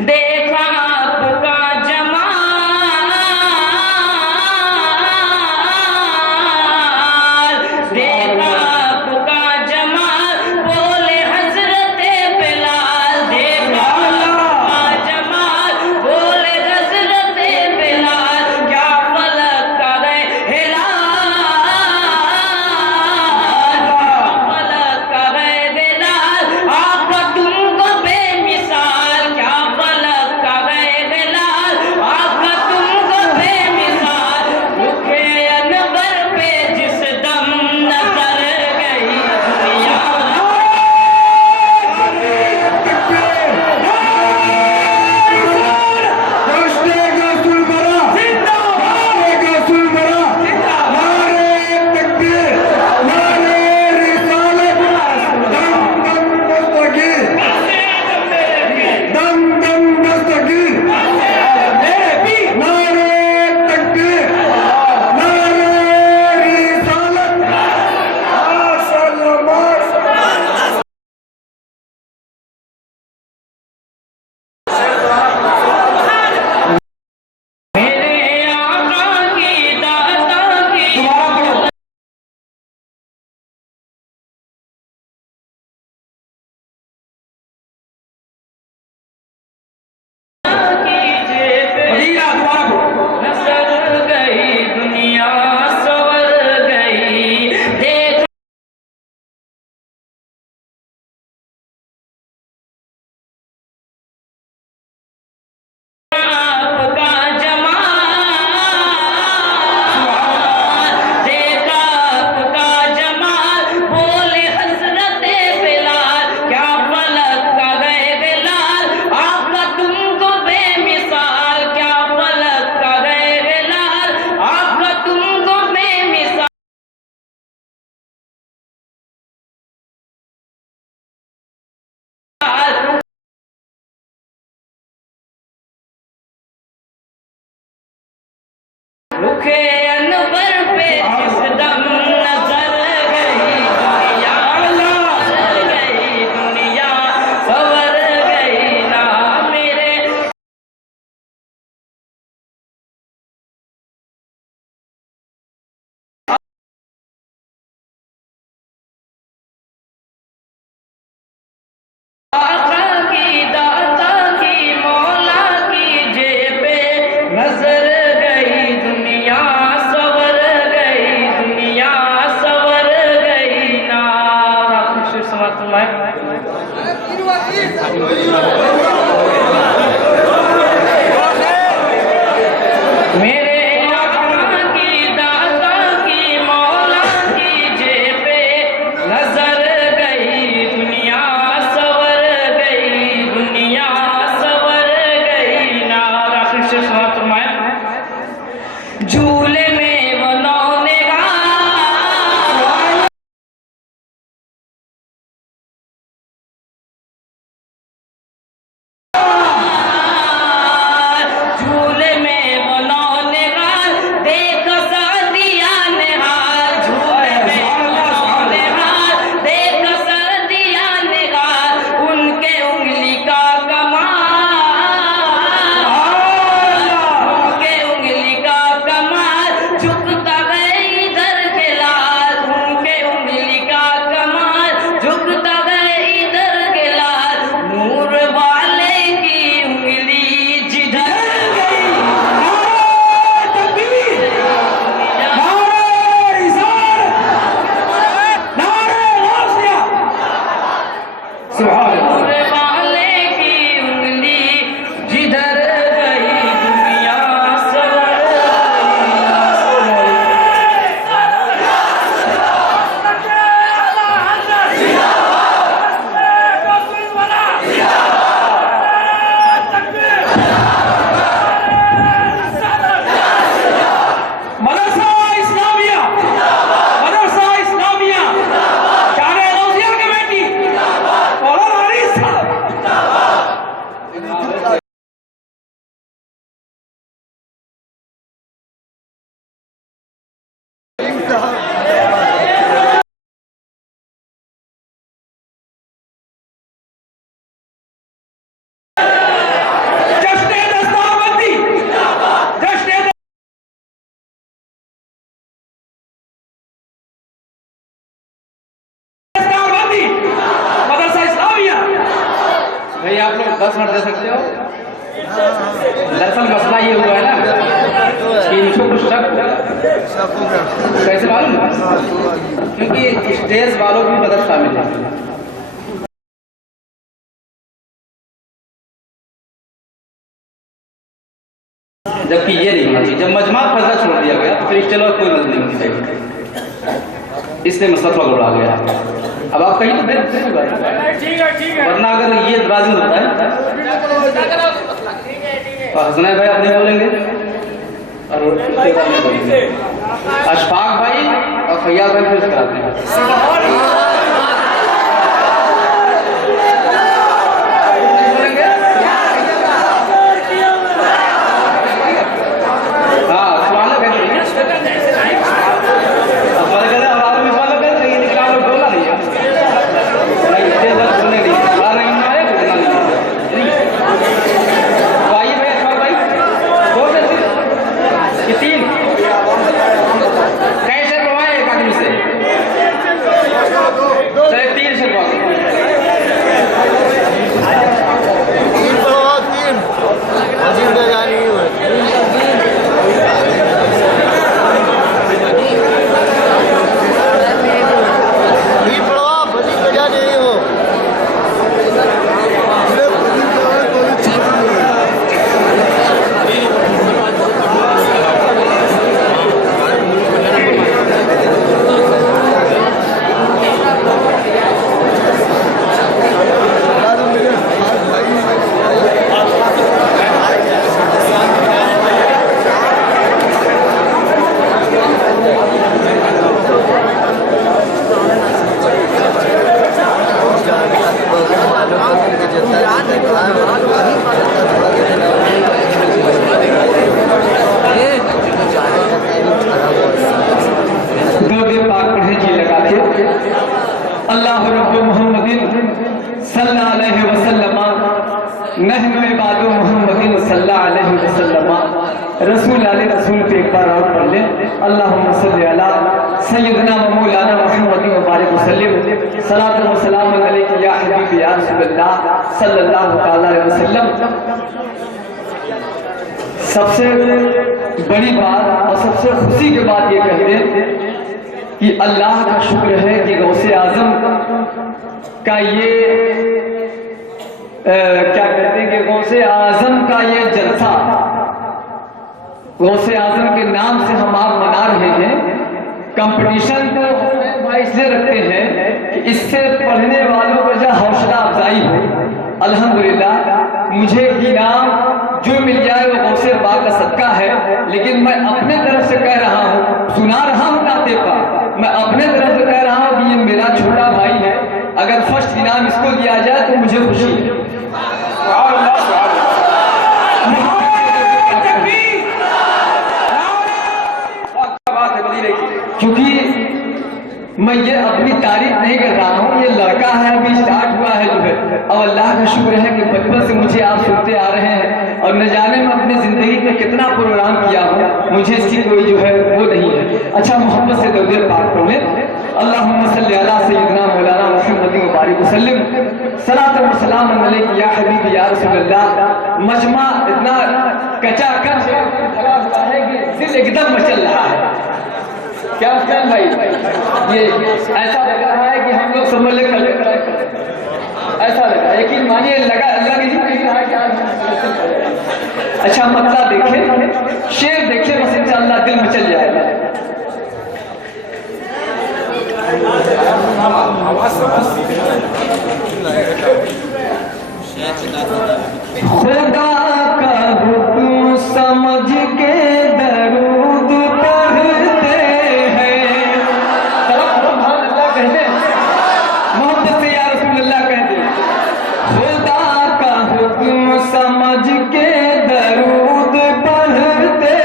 देखा आपका जमाल, देखा आपका जमाल, बोले हजरत बिलाल। देखा आपका जमाल, बोले हजरत बिलाल। क्या फलक करे हिलाल, फलक करे हिलाल, आपका तुमको बेमिसाल। क्या फलक करे हिलाल, आपका तुमको बेमिसाल। रुखे अनबर पे जिस दम नजर गई दुनिया। रुखे अनबर पे जिस दम नजर गई दुनिया, सवर गई दुनिया, सवर गई ना मेरे। आका की दाता की मौला की जेबे नजर गई दुनिया, सवर गई दुनिया, सवर गई ना। मेरे आका की दाता की मौला की जेबे नजर गई दुनिया, सवर गई दुनिया, सवर गई ना। झूले में बनौने भाई आप लोग 10 मिनट दे सकते हो? दरअसल मसला ये हुआ है ना कि इनको कुछ शक कैसे मालूम, क्योंकि स्टेज वालों की मदद शामिल है। जबकि ये नहीं होना चाहिए। जब मजमा फर्जा छोड़ दिया गया तो फिर चलो कोई मदद नहीं होनी चाहिए, इसलिए मसला थोड़ा गड़बड़ा गया। अब आप कहीं तो वरना अगर ये राजी होता है तो हसनैन भाई अपने बोलेंगे और अशफाक भाई और फैयाज भाई फिर कराते हैं। अल्लाह रब्बु मुहम्मदिन सल्लल्लाहु अलैहि वसल्लम नहनु इबादु मुहम्मदिन सल्लल्लाहु अलैहि वसल्लम। रसूल आले रसूल पे एक बार और पढ़ ले, अल्लाहुम्मा सल्ली अला सय्यदना व मौलाना मुहम्मदिन व बारिक वसल्लिम सलातु व सलाम अलैका या हबीबी या रसूलल्लाह सल्लल्लाहु तआला अलैहि वसल्लम। सबसे बड़ी बात और सबसे खुशी की बात ये कह दे कि अल्लाह का शुक्र है कि गौसे आजम का ये क्या कहते हैं कि गौसे आजम का ये जलसा, गौसे आजम के नाम से हम आप मना रहे हैं। कंपटीशन को इसलिए रखते हैं कि इससे पढ़ने वालों को जो हौसला अफजाई हो। अल्हम्दुलिल्लाह मुझे इनाम जो मिल जाए वो गौसे पाक का सदका है, लेकिन मैं अपने तरफ से कह रहा हूँ, सुना रहा हूँ नाते का, मैं अपने तरफ से कह रहा हूँ कि ये मेरा छोटा भाई है, अगर फर्स्ट इनाम इसको दिया जाए तो मुझे खुशी है। क्योंकि मैं ये अपनी तारीफ नहीं कर रहा हूँ, ये लड़का है अभी स्टार्ट हुआ है जो है, और अल्लाह का शुक्र है कि बचपन से मुझे आप सुनते आ रहे हैं और न जाने मैं अपनी जिंदगी में कितना प्रोग्राम किया हूँ, मुझे इसकी कोई जो है वो नहीं है। अच्छा मोहब्बत से दरूद पाक पढ़ लें, अल्लाहुम्मा सल्ली अला सय्यिदना मौलाना मुहम्मदिन व बारिक वसल्लिम सलातु व सलाम अलैका या हबीबी या रसूलल्लाह। मजमा इतना कचाकच भरा हुआ है कि दिल एकदम मचल रहा है। क्या हुसैन भाई, ये ऐसा लग रहा है कि हम लोग समझ ले कर ऐसा लगा, यकीन मानिए लगा अल्लाह की नहीं रहा कि आज। अच्छा मतलब देखे, शेर देखे, बस इंशाअल्लाह दिल में चल जाएगा। खुदा का हुक्म समझ के दरूद पढ़ते हैं, अल्लाह कहते, मोहब्बत से या रसूलल्लाह कहते, खुदा का हुक्म समझ के दरूद पढ़ते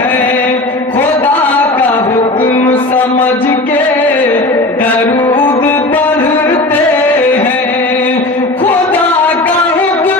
हैं, खुदा का हुक्म समझ के दरूद पढ़ते हैं, खुदा का हुक्म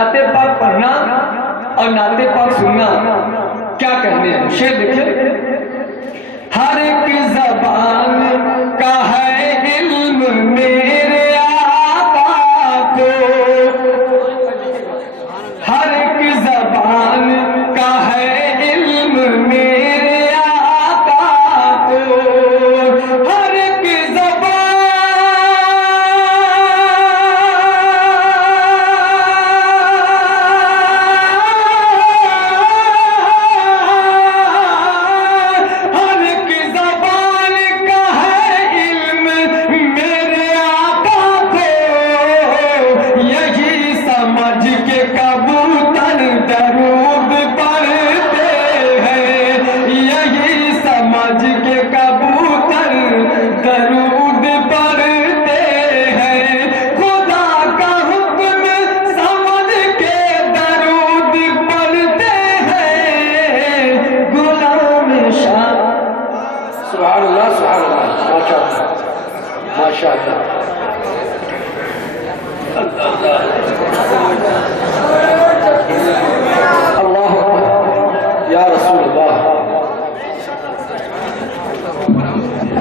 नाते पाक पढ़ना और नाते पाक सुनना क्या कहने हैं। शेर देखिए, हर एक जबान का है इल्म मेरे आका को, हर एक जबान का है इल्म मेरे आका को, हर एक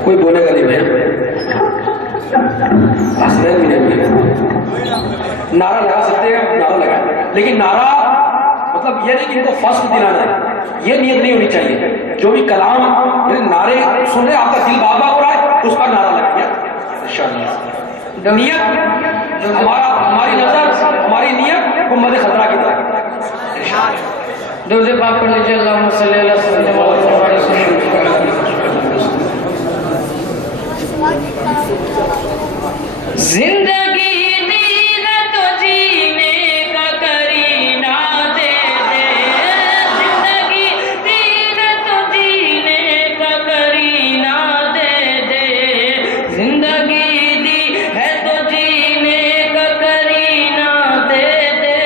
कोई बोलेगा नहीं भैया, भी नहीं, नारा लगा सकते हैं, नारा लगा, लेकिन नारा मतलब ये नहीं कि इनको फर्स्ट दिलाना है, ये नियत नहीं होनी चाहिए। जो भी कलाम नारे सुन रहे, आपका दिल बाबा हो रहा है, उसका नारा लगा नियत, हमारी नजर, हमारी नियत गुम्बद खतरा की तरह। दूसरे पाप पढ़ लीजिए, अल्लाहुम्मा सल्ली अला सय्यिदिना जिंदगी दी है तो जीने का करीना दे दे, जिंदगी दी है तो जीने का करीना दे दे, जिंदगी दी है तो जीने का करीना दे दे,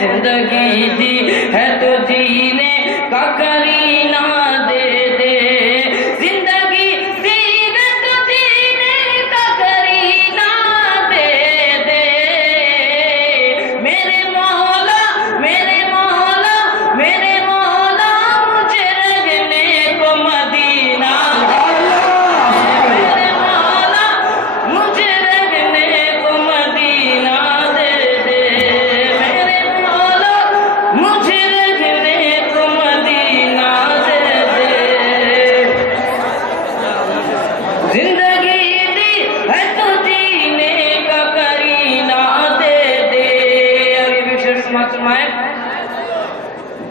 जिंदगी दी है तो जीने का करीना दे दे, जिंदगी दी है तो जीने का करीना दे दे, मेरे मौला मेरे मौला मेरे मौला मुझे रखने को मदीना, मेरे मौला मुझे रखने को मदीना दे दे, मेरे मौला मुझे रखने को मदीना दे दे, जिंदगी दी है तो जीने का करीना दे दे। अभी विशेष समाए,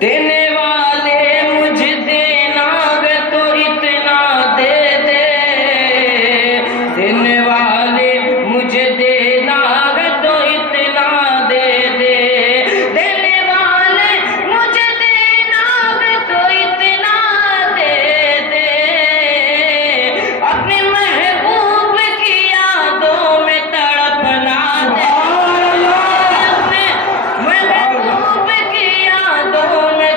देने वाले मुझे देना है तो इतना दे दे, देने वाले मुझे देना है तो इतना दे दे, देने वाले मुझे देना है तो इतना दे दे, अपने महबूब की यादों में तड़पना दे, अपने महबूब की यादों में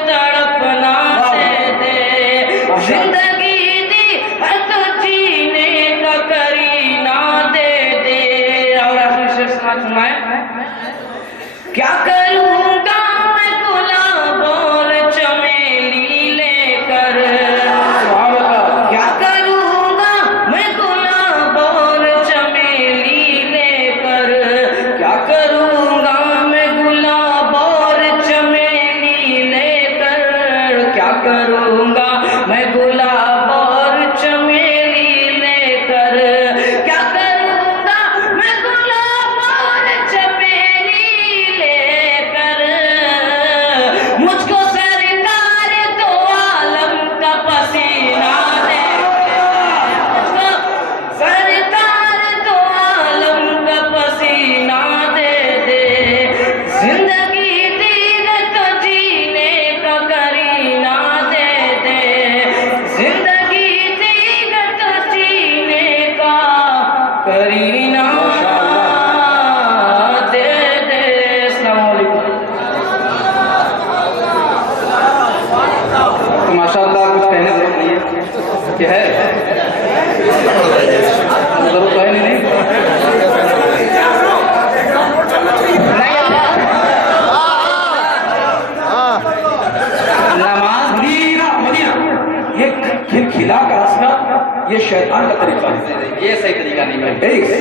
ये शैतान का तरीका है। ये सही तरीका नहीं है।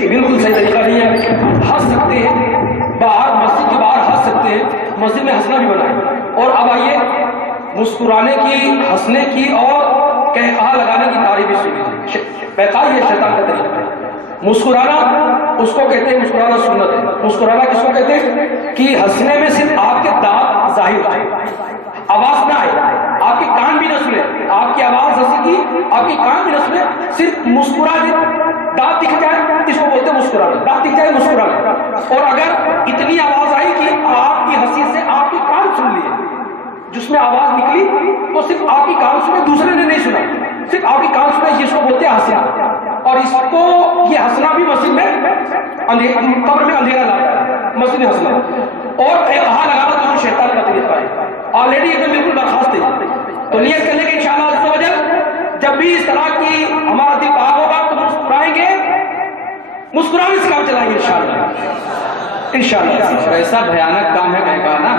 बिल्कुल सही तरीका नहीं है। हंस सकते हैं बाहर, मस्जिद के बाहर हंस सकते हैं, मस्जिद में हंसना भी मना है। और अब आइए मुस्कुराने की, हंसने की और कहकहा लगाने की तारीफ सुनिए। कहकहा ये शैतान का तरीका है। मुस्कुराना उसको कहते हैं, मुस्कुराना सुन्नत है। मुस्कुराना किसको कहते हैं कि हंसने में सिर्फ आपके दांत जाहिर होते हैं, आवाज ना आए, आपके कान भी न सुने, आपकी आवाज हंसी की आपके कान भी न सुने, सिर्फ मुस्कुरा दे, दांत दिख जाए, इसको बोलते हैं मुस्कुराना। दांत दिख जाए मुस्कुराना। और अगर इतनी आवाज आई कि आपकी हंसी से आपके कान सुन लिए, जिसमें आवाज निकली तो सिर्फ आपकी कान सुने, दूसरे ने नहीं सुना, सिर्फ आपकी कान सुने, इसको बोलते हैं हंसना। और इसको ये हंसना भी मस्जिद में कब्र में अंधेरा लाता है, मस्जिद में हंसना। और कहकहा लगाना तो शैतान का तरीका है। ऑलरेडी एकदम बिल्कुल बर्खास्त है। तो नियत कर लेंगे इंशाअल्लाह अज़्ज़ा वजल, जब भी इस तरह की हमारा दिल बाहर होगा तो मुस्कुराएंगे, मुस्कुराने से काम चलाएंगे इंशाअल्लाह। ऐसा भयानक काम है कहकहा ना,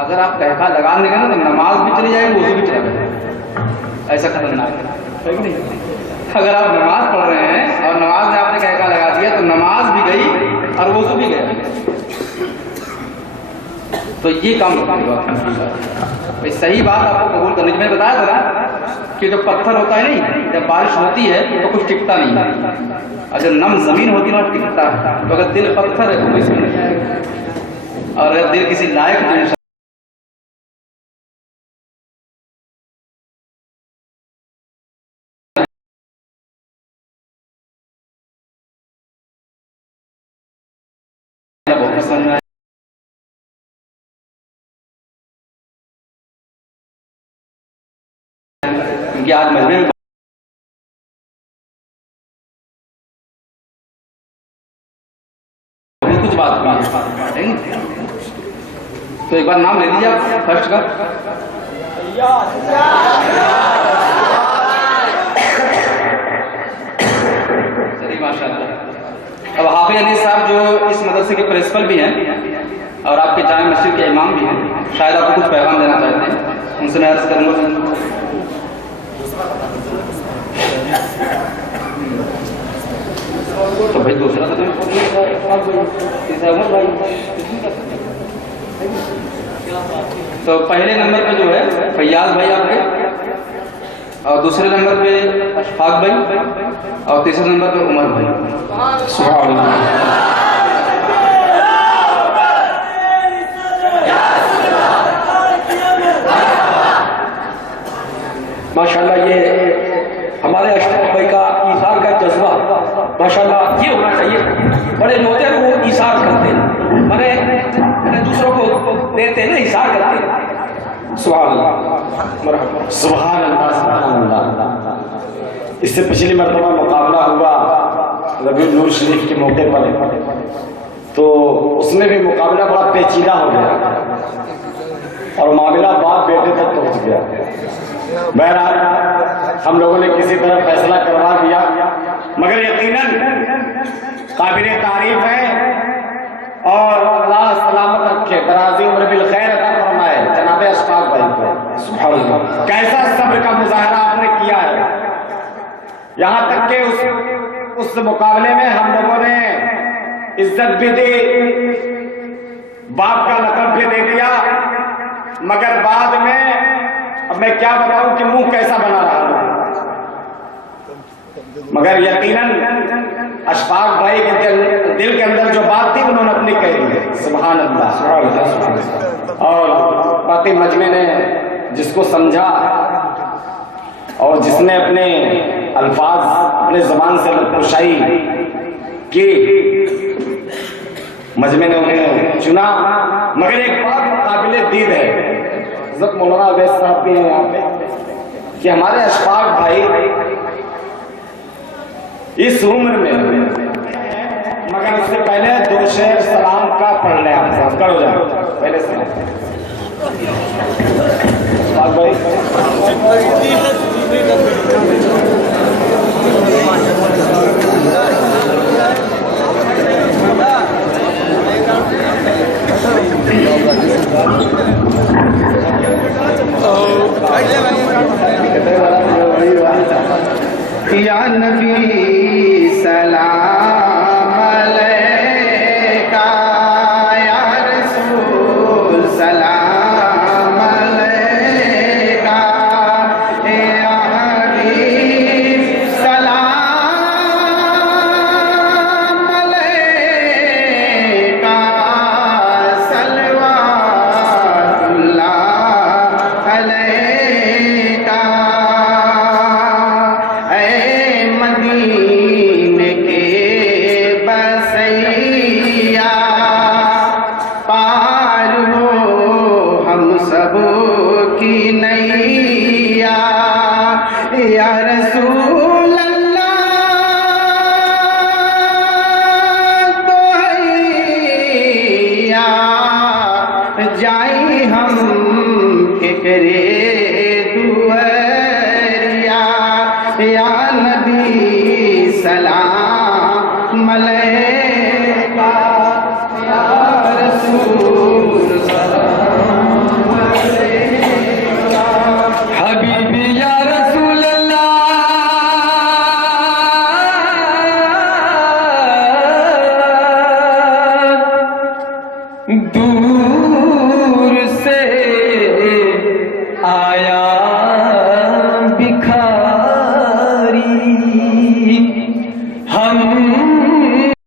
अगर आप कहकहा लगा देंगे ना तो नमाज भी चली जाएगी, वजू भी चला जाएगा। ऐसा खतरनाक है नहीं? अगर आप नमाज पढ़ रहे हैं और नमाज में आपने कहकहा लगा दिया तो नमाज भी गई और वजू भी गया। तो ये काम भाई सही बात आपको कबूल करनी। मैंने बताया था ना कि जो पत्थर होता है नहीं, जब बारिश होती है तो कुछ टिकता नहीं है, और जब नम जमीन होती है ना टिकता है। तो अगर दिल पत्थर है तो इसमें नहीं आएगा, और अगर दिल किसी लायक नहीं क्योंकि आज मजमे में कुछ बात हुई है, तो एक बार नाम ले लीजिए आप फर्स्ट का। चलिए माशाल्लाह। अब हाफिज अली साहब जो इस मदरसे के प्रिंसिपल भी हैं और आपके जामे मस्जिद के इमाम भी हैं, शायद आपको कुछ पैगाम देना चाहते हैं, उनसे मैं अर्ज करूँगा। तो भाई दूसरा तो पहले नंबर पे जो है फैयाज भाई आपके, और दूसरे नंबर पे अशफाक भाई, और तीसरे नंबर पे उमर भाई। सुभान अल्लाह। माशाल्लाह ये हमारे अशफाक भाई का ईसार का जज्बा माशाल्लाह ये होना चाहिए। बड़े जो होते हैं वो ईसार करते हैं, मैंने दूसरों को देते हैं ना, ईसार करते हैं। सुभान अल्लाह, सुभान अल्लाह, सुभान अल्लाह। इससे पिछली मरतबा मुकाबला हुआ रबीउल नूर शरीफ के मौके पर, तो उसमें भी मुकाबला बड़ा पेचीदा हो गया और मामला बाप बेटे तक पहुंच गया। बहरहाल हम लोगों ने किसी तरह फैसला करवा दिया, मगर यकीनन काबिले तारीफ है और अल्लाह सलामत रखे, दराज़ी उम्र बिल खैर अता फरमाए जनाब अशफाक भाई को। सुभान अल्लाह, कैसा सब्र का मुजाहरा आपने किया है। यहाँ तक कि उस मुकाबले में हम लोगों ने इज्जत भी दी, बाप का लक़ब भी दे दिया, मगर बाद में अब मैं क्या बताऊं कि मुंह कैसा बना रहा हूं। मगर यकीनन अशफाक भाई के दिल के अंदर जो बात थी उन्होंने अपनी कह दी। सुभान अल्लाह। और बाकी मजमे ने जिसको समझा और जिसने अपने अल्फाज अपने जुबान से लुत्फशाई की, मजमे ने उन्हें चुना। मगर एक बात काबिले दीद है, हज़रत मौलाना अवैस साहब भी हैं यहाँ पे, कि हमारे अशफाक भाई इस उम्र में, मगर उससे पहले दो शेर सलाम का पढ़ लें आप साहब, करो जाए पहले सलाम। भाई नबी सलाम अलैका, या रसूल सलाम अलैका, या हबीब सलाम अलैका, सलवातुल्लाह अलैका। ऐ मदीने के बसैया, पार हो हम सब की नैया, या रसूल अल्लाह दोहैया, जाई हम केकरे दुआरिया, या नबी सलाम अलैका, या रसूल